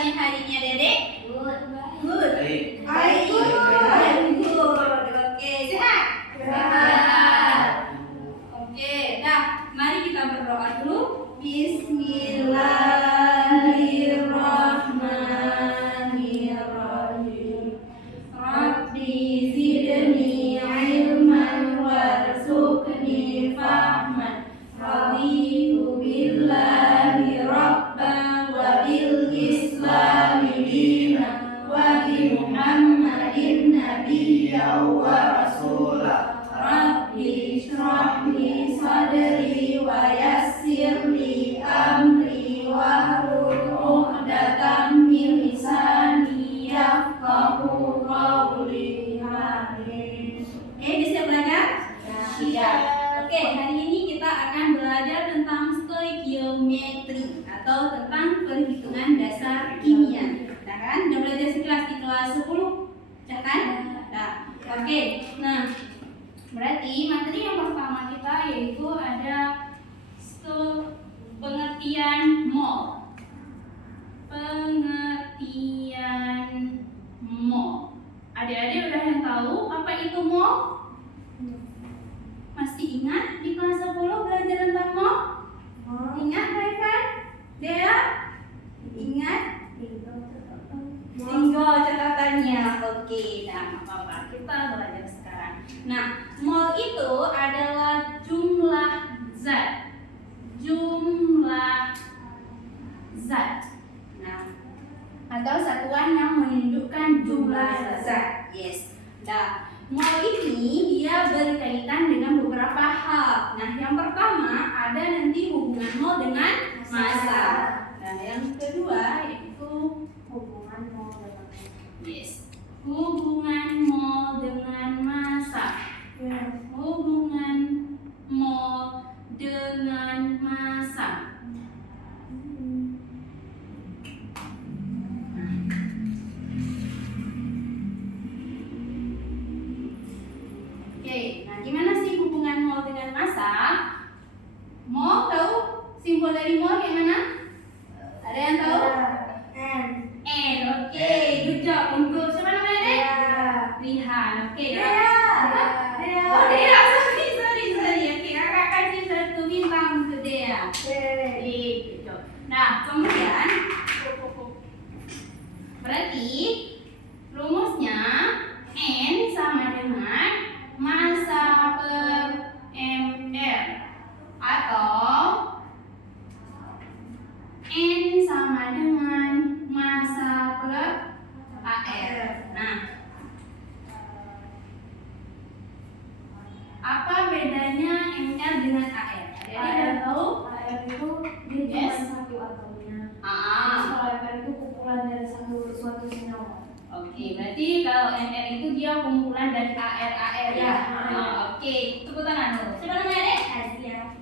kabarnya harinya Dedek? Good. Good. Baik. Good. Oke, sehat? Sehat. Oke, dah. Mari kita berdoa dulu. Bismillahirrahmanirrahim. Rabbi zidni ilman warzuqni fahman. Raditu billahi rabban wa bil islami dinan wa bi Muhammadin nabiyyan wa rasulah. Rabbi shrah li sadri wa yassir li amri wahlul 'uqdatam min lisani yafqahu qawli. Amin. Bisa belajar? Siap. Oke, hari ini kita akan belajar tentang stoikiometri atau tentang perhitungan dasar kimia. Kita kan udah belajar sekelas di kelas 10, ya kan? Nah, oke. Nah, berarti materi yang pertama kita yaitu ada pengertian mol. Pengertian mol. Adik-adik udah yang tahu apa itu mol? Masih ingat di kelas 10 belajar tentang mol? Ingat Raivan? Dea? Ingat? Tinggal catatannya. Oke, nah apa-apa. Kita belajar sekarang. Nah, mol itu adalah jumlah zat. Jumlah zat. Nah, atau satuan yang menunjukkan jumlah zat. Yes. Nah, mol ini dia berkaitan dengan beberapa hal. Nah, yang pertama ada nanti hubungan mol dengan massa. Nah, yang kedua yaitu Hubungan mol dengan hubungan mol dengan massa. Hubungan mol dengan massa. Oke, nah gimana sih hubungan mol dengan massa? Mol tahu simbol dari mol kayak mana? Ada yang tahu? N. Oke, good job. Untuk siapa namanya deh? Rihan. Oke. Oh, Dea. Sorry. Oke, kakak kasih satu bintang untuk Dea. Good job. Nah, kemudian berarti rumusnya N sama dengan massa per ml atau N sama dengan massa per AR. Nah, apa bedanya ml dengan AR? Jadi udah tahu? AR itu dia Yes. cuma satu atomnya. Ah. Terus kalau MR itu kumpulan dari suatu senyawa. Oke, berarti kalau ml itu dia kumpulan dari AR ya. Oke, tepuk tangan dulu. Siapa namanya deh?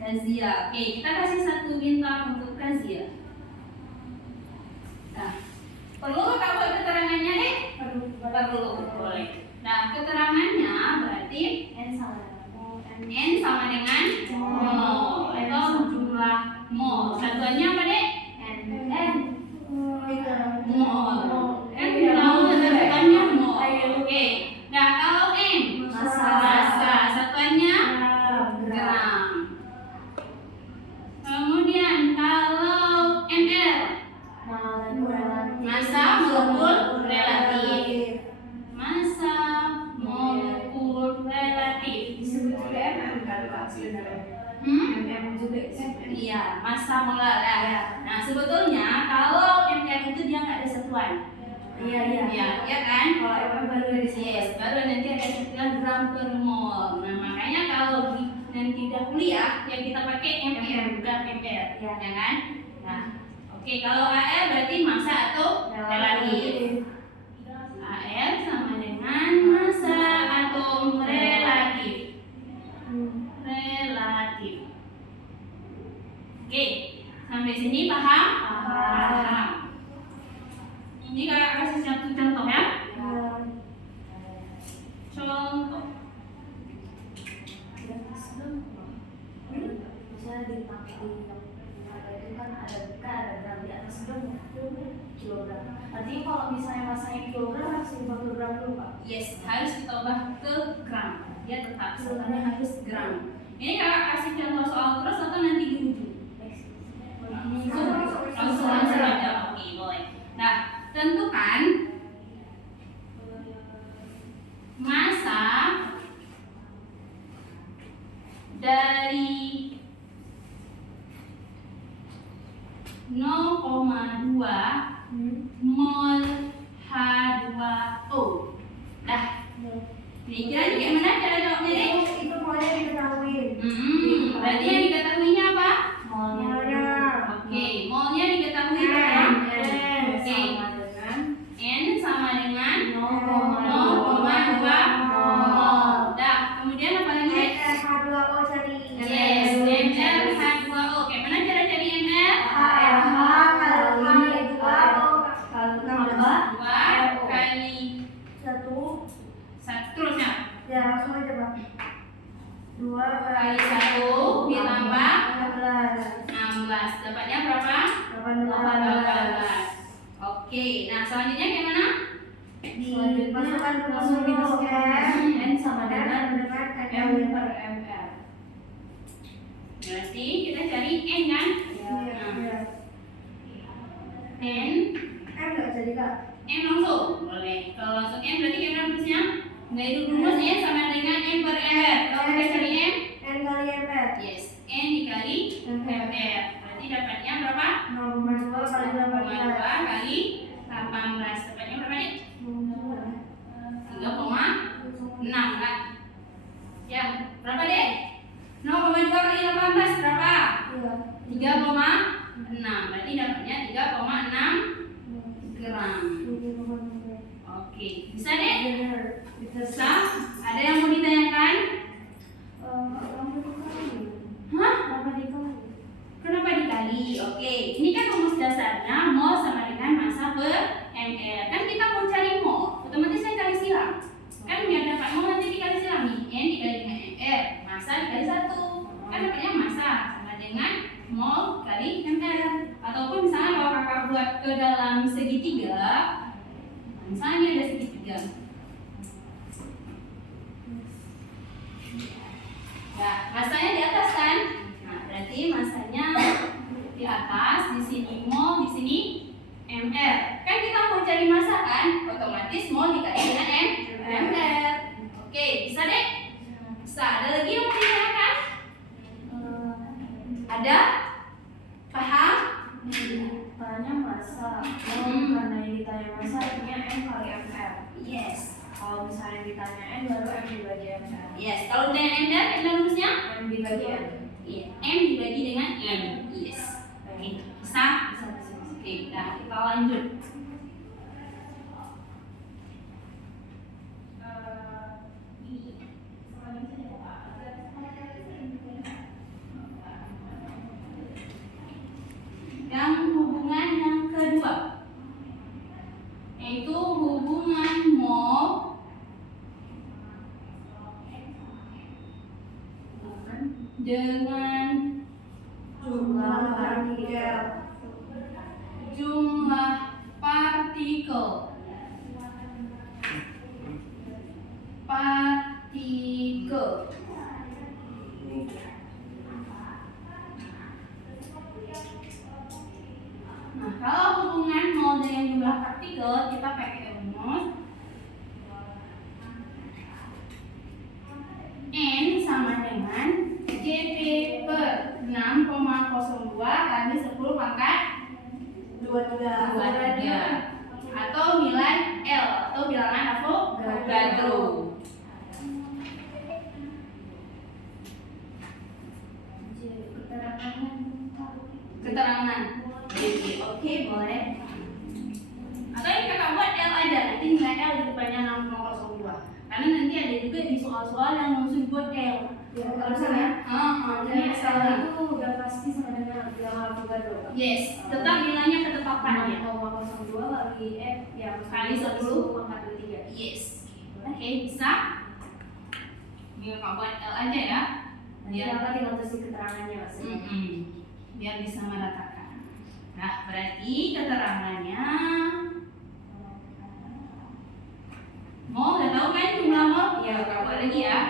Kazia. Oke, kita kasih satu bintang untuk Kazia. Nah, perlu tahu keterangannya deh? Perlu. Boleh. Nah, keterangannya berarti N sama dengan mol. N sama dengan mol atau jumlah mol. Satuannya apa deh? Mol. Kan tahu satuannya mol. Oke. Nah, kalau M massa. Satuannya gram. Kemudian kalau ml massa molekul relatif. Massa molekul relatif. Disebut juga MM kan sebenarnya. MM juga Iya, massa molar ya. Nah, sebetulnya kalau ml itu dia nggak ada satuan. Iya kan? Kalau MM baru ada di Yes, baru nanti ada satuan gram per mol. Nah, makanya kalau nanti udah kuliah yang kita pakai ml bukan ml, ya kan? Nah, oke, kalau AR berarti massa atau relatif. AR sama dengan massa atom relatif. Relatif. Oke, sampai sini paham? Paham. Ini kakak kasih satu contoh ya. Contoh. Misalnya di tangki yang ada itu kan ada buka ada gram di atas gram. kilogram. Artinya kalau misalnya masanya kilogram harus diubah ke gram dulu Pak. Yes, harus kita ubah ke gram. Dia tetap sebenarnya harus gram. Ini kakak kasih contoh soal terus atau nanti di ujung? Langsung aja. Oke, boleh. Nah, tentukan massa dari 0,2 mol H2O. Dah. Nih, kira gimana cara jawabnya nih? Itu molnya diketahui. Berarti yang diketahuinya apa? Molnya. Oke, molnya diketahui kan? Oke. N sama dengan 0,2 mol. Dah, kemudian apa lagi? H2O cari. Yes, MR H2O. Oke, mana cara cari MR? HMH kali 2 kali 1 terusnya ya langsung aja Pak. 2 kali 1 ditambah 16 dapatnya berapa? 18. Oke, nah selanjutnya gimana? Dimasukkan rumus N sama dengan M per MR. Berarti kita cari N kan? Iya. N Nggak jadi Kak. M langsung? Boleh. Kalau langsung M berarti gimana rumusnya? Nggak itu rumus N sama dengan M per MR. Kalau kita cari M? N kali MR. Yes, N dikali MR. Berarti dapatnya berapa? 0,2 kali 0,2 18. kali 18. Dapatnya berapa nih? 3,6 kan? Ya, berapa deh? 0,2 kali 18 berapa? 3,6. Berarti dapatnya 3,6 gram. Oke, bisa deh? Bisa. Ada yang mau ditanyakan? Hah? Kenapa dikali? Oke, ini kan rumus dasarnya mol sama dengan massa per ml. Kan kita mau cari mol, otomatis saya kali silang. Kan biar dapat mol nanti dikali silang nih. N dikali dengan ml, massa dikali 1. Kan dapatnya massa sama dengan mol kali ml. Ataupun misalnya kalau kakak buat ke dalam segitiga, misalnya ini ada segitiga. Ya, masanya di atas kan? Nah, berarti masanya di atas, di sini mol, di sini ml. Kan kita mau cari massa kan? Otomatis mol dikali dengan ml. Oke, bisa deh? Bisa. Ada lagi yang mau ditanyakan? Ada? Paham? Tanya massa. Karena yang ditanya massa artinya M kali MR. Yes. Kalau misalnya ditanya N baru M dibagi MR. Yes. Kalau dengan ml, gimana rumusnya? M dibagi N. Iya. M dibagi dengan n. Yes. Oke, bisa? Oke, nah kita lanjut. Yang hubungan yang kedua, yaitu hubungan mol dengan Jumlah partikel. jumlah partikel. Nah, kalau hubungan mol dengan jumlah partikel kita pakai rumus N sama dengan Jp per 6,02 kali 10 pangkat 23 atau nilai L atau bilangan Avogadro. Keterangan. Oke, boleh. Atau ini kakak buat L aja, nanti nilai L di depannya 6,02. Karena nanti ada juga di soal-soal yang langsung buat L. Ya, kalau misalnya Jadi L itu udah pasti sama dengan bilangan Avogadro. yes, tetap nilainya ketetapan ya. 0,02 kali F ya Kali 10 pangkat 23. Yes. Oke, bisa. Biar kakak buat L aja ya. Biar apa tinggal tulis keterangannya Mas. Biar bisa meratakan. Nah, berarti keterangannya mol, udah tahu kan jumlah mol? Ya, coba lagi ya.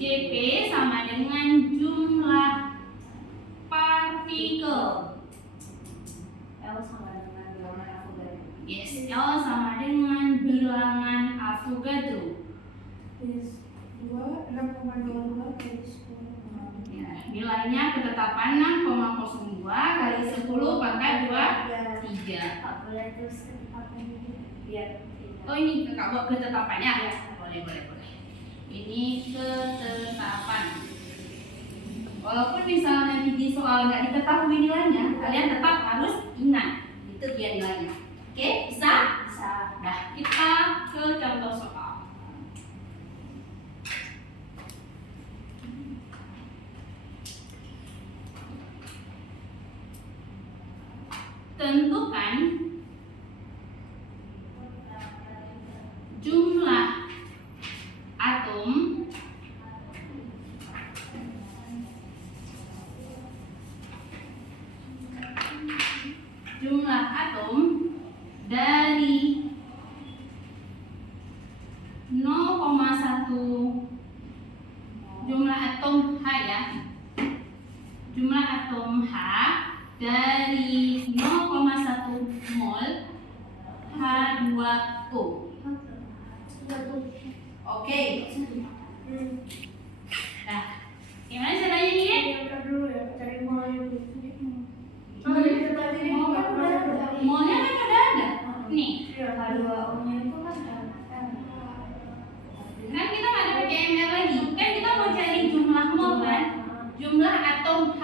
JP sama dengan jumlah partikel. L sama dengan bilangan Avogadro. Yes, L sama dengan bilangan Avogadro. Yes. 6,22 kali 10. Ya, nilainya ketetapan 6,02 kali 10 pangkat 23. Kak boleh terus ketetapan ini biar Oh, ini kakak buat ketetapannya? Ya. Boleh. Ini ketetapan. Walaupun misalnya di soal nggak diketahui nilainya, kalian tetap harus ingat itu dia nilainya. Oke, bisa? bisa. Nah, kita ke contoh soal. Tentukan jumlah atom dari 0,1 jumlah atom H ya. Jumlah atom H dari 0,1 mol H2O. Oke. Nah, gimana caranya nih ya? Molnya kan udah ada. Nih, H2O-nya itu kan kan kita nggak ada pakai MR lagi. Kan kita mau cari jumlah mol kan? Jumlah atom H.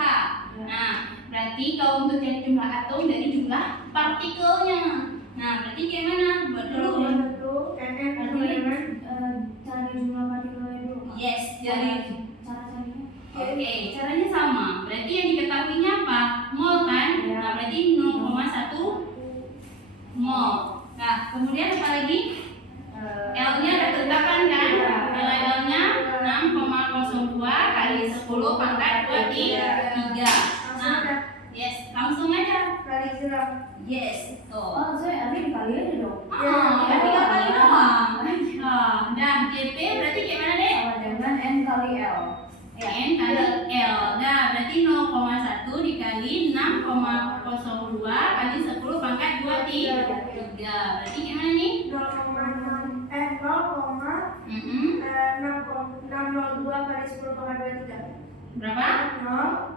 Nah, berarti kalau untuk cari jumlah atom dari jumlah partikelnya. Nah, berarti gimana? Buat dulu. cari jumlah partikelnya dulu. Yes, dari. Cara carinya. Oke, caranya sama. Berarti yang diketahuinya apa? Mol kan? Ya. Nah, berarti 0,1 mol. Nah, kemudian apa lagi? L-nya ada ketetapan kan? Nilai L-nya 6,02 kali 10 pangkat 23. Nah, yes, langsung aja. Yes, tuh. Oh, saya nanti dikali aja dong. Ya, 3 kali doang. Nah, JP berarti gimana deh? Sama dengan N kali L. N kali L. Nah, berarti 0,1 dikali 6,02 kali 10 pangkat 23. Berarti gimana nih? 602 kali 10,23. Berapa?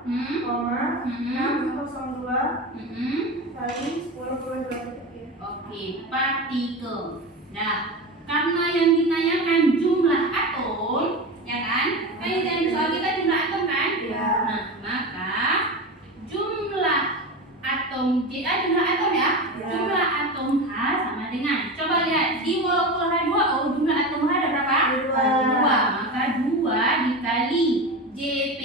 0,602 Mm-mm. kali 10,23. Oke, partikel. Nah, karena yang ditanyakan jumlah atom, ya kan? Kan yang ditanya di soal kita jumlah atom kan? Iya. Nah, maka jumlah atom jumlah atom ya? Iya. Jumlah atom H sama dengan, coba lihat di molekul H2O jumlah atom H ada berapa? 2. Maka 2 dikali JP.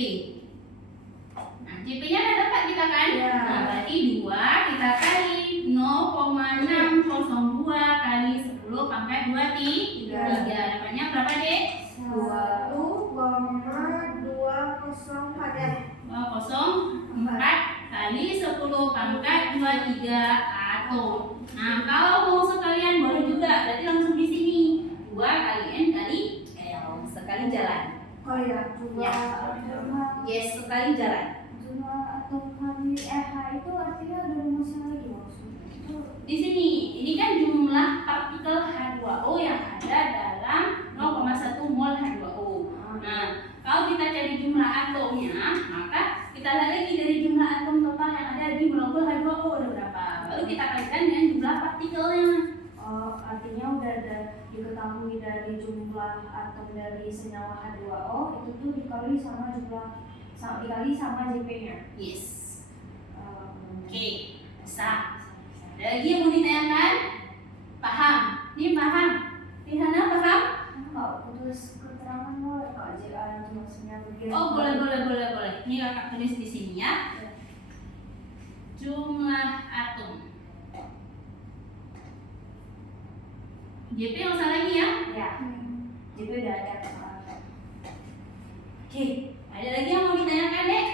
Nah, JP-nya ada dapat kita kan? Iya. Nah, berarti 2 kita kali 0,602 kali 10 pangkat 23. Dapatnya berapa, Dek? 204 kali 10 pangkat 23 atom. Nah, kalau mau sekalian boleh juga, berarti langsung di sini 2 kali N kali L, sekali jalan. Oh ya, Yes, sekali jalan. Jumlah atom H itu artinya ada rumusnya lagi maksudnya. Itu Di sini, ini kan jumlah partikel H2O yang ada dalam 0,1 mol H2O. Nah, kalau kita cari jumlah atomnya, maka kita lihat lagi dari jumlah atom total yang ada di molekul H2O ada berapa. Lalu kita kaitkan dengan jumlah partikelnya. artinya udah ada diketahui dari jumlah atom dari senyawa H2O itu tuh dikali sama JP-nya. Yes. Oke, bisa. Ada lagi yang mau ditanyakan? Paham? Ini paham? Rihana paham? Enggak, putus keterangan boleh Kak JA itu maksudnya begitu. Oh, boleh. Ini kakak tulis di sini ya. Jumlah atom. JP nggak usah lagi ya? Ya, JP udah ada soalnya. Oke, ada lagi yang mau ditanyakan, Dek?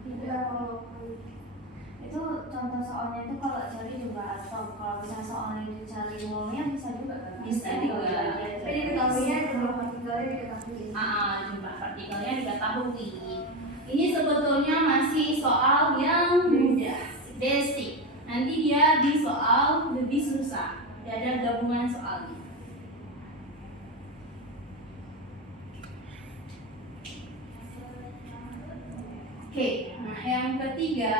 Tidak, kalau itu contoh soal soalnya itu kalau cari jumlah atom, kalau misalnya soalnya itu cari molnya bisa juga kan? Bisa juga. Tapi diketahuinya jumlah partikelnya diketahui. Jumlah partikelnya diketahui. Ini sebetulnya masih soal yang mudah, basic. Nanti dia di soal lebih susah. Dia ada gabungan soalnya. Oke, nah yang ketiga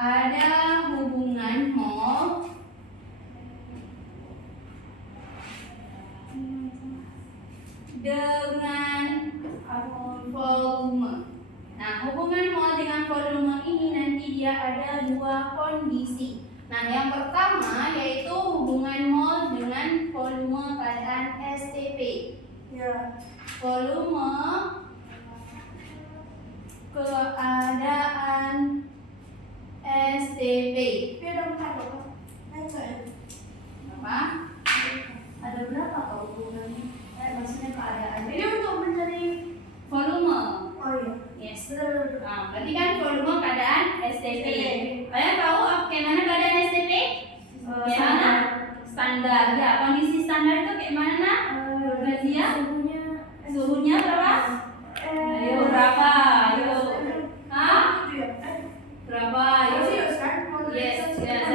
ada hubungan mol dengan volume. Nah, hubungan mol dengan volume ini nanti dia ada dua kondisi. Nah, yang pertama yaitu hubungan mol dengan volume keadaan STP. Ya. Volume keadaan STP. Tapi ada 4 loh. Apa? Ada berapa kok hubungannya? Maksudnya keadaan. Ini untuk mencari. Volume. Oh iya. Yes. Benar. Nah, berarti kan volume keadaan STP. Kalian tahu kayak mana keadaan STP? Kayak mana? Standar. Ya, kondisi standar itu kayak mana? Razia? Suhunya berapa? Ayo berapa? Ayo. Hah? Berapa? Ayo. Celsius kan? Yes, yes.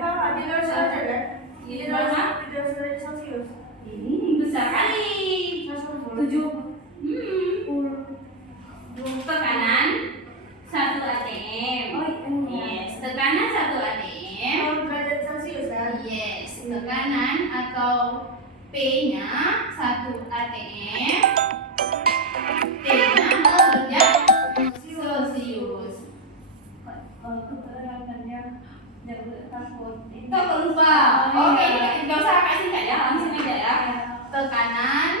Ah, di luar sana ada kan? Ini berapa? Di luar sana ada Celsius. Ini besar kali. 7. Tekanan 1 atm. Yes, tekanan 1 atm. Derajat Celsius kan? Yes, tekanan atau P-nya 1 atm. T-nya derajat Celsius. Keberadaannya takut. Kau lupa. Oke, nggak usah kasih singkat ya, langsung aja ya. Tekanan.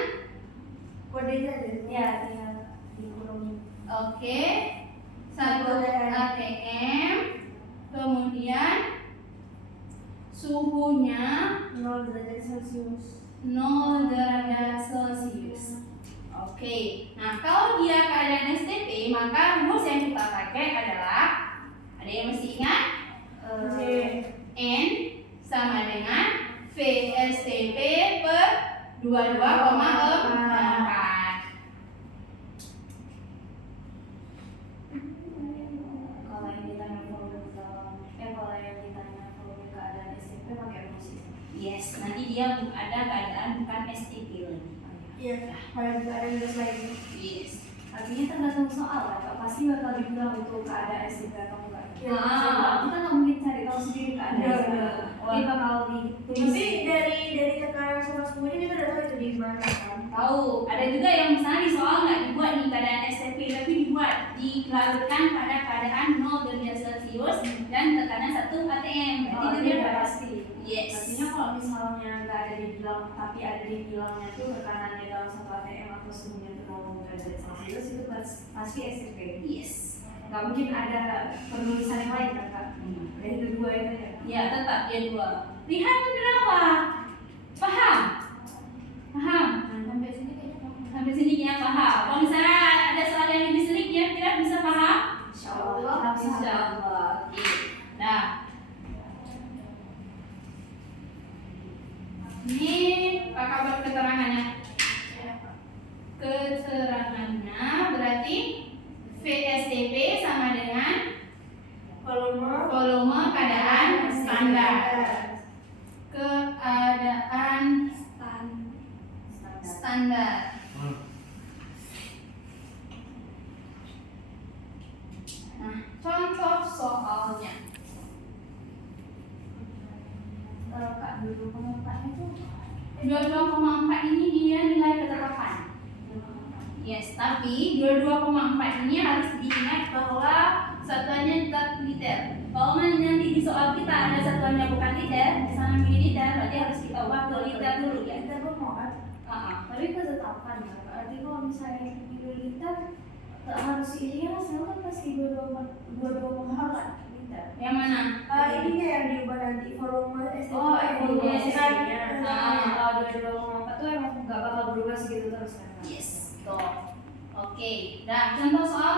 Kodenya ada. Ya, tinggal dikurungin. Oke, 1 atm. Kemudian suhunya 0 derajat Celsius. 0 derajat Celsius. Oke, nah kalau dia keadaan STP, maka rumus yang kita pakai adalah, ada yang mesti ingat? N sama dengan VSTP per 22,4. Kalau yang ditanya volume kalau yang ditanya volume keadaan STP pakai rumus itu. Yes, nanti dia ada keadaan bukan STP lagi. Iya. Pada ada yang lain. Yes. Artinya tergantung soal kan, Kak. Pasti bakal dibilang itu keadaan STP atau enggak. Iya. Kita nggak mungkin cari tahu sendiri keadaan Iya, STP. iya. Dia bakal ditulis. Tapi dari tekanan sama suhunya kita udah tahu itu di mana kan? Tahu, ada juga yang misalnya di soal nggak dibuat nih keadaan STP, tapi dibuat dilarutkan pada keadaan 0 derajat Celsius dan tekanan 1 atm. Berarti itu dia udah pasti. Yes. Artinya kalau misalnya nggak ada dibilang, tapi ada dibilangnya tuh tekanannya dalam 1 atm atau suhunya itu 0 derajat Celsius itu pasti STP. Yes. Nggak mungkin ada penulisan yang lain kan, Kak? Dari kedua itu ya. Ya, tetap dia 2. Lihat itu berapa? Paham? Paham? Sampai sini kayaknya kamu. Sampai sini ya paham. Kalau misalnya ada soal yang lebih sulit ya, kita bisa paham? Insyaallah. Insyaallah. Oke. Nah, ini kakak buat keterangannya. Keterangannya berarti VSTP sama dengan volume keadaan standar. Keadaan standar. Nah, contoh soalnya. Kak, dulu pengetahuan itu 22,4 ini dia nilai ketetapan. Yes, tapi 22,4 ini harus diingat bahwa satuannya tetap liter. Kalau nanti di soal kita ada satuannya bukan liter, misalnya mililiter, berarti harus kita ubah ke liter dulu ya. kita bermuat. Tapi ketetapan ya. Berarti kalau misalnya mililiter harus isinya hasilnya kan pasti 22,4. Yang mana? Ininya yang diubah nanti volume STP. Oh, volume Yes. STP-nya. Ah. Kalau 22,4 tuh emang nggak bakal berubah segitu terus kan? Yes, tuh. Oke, nah contoh soal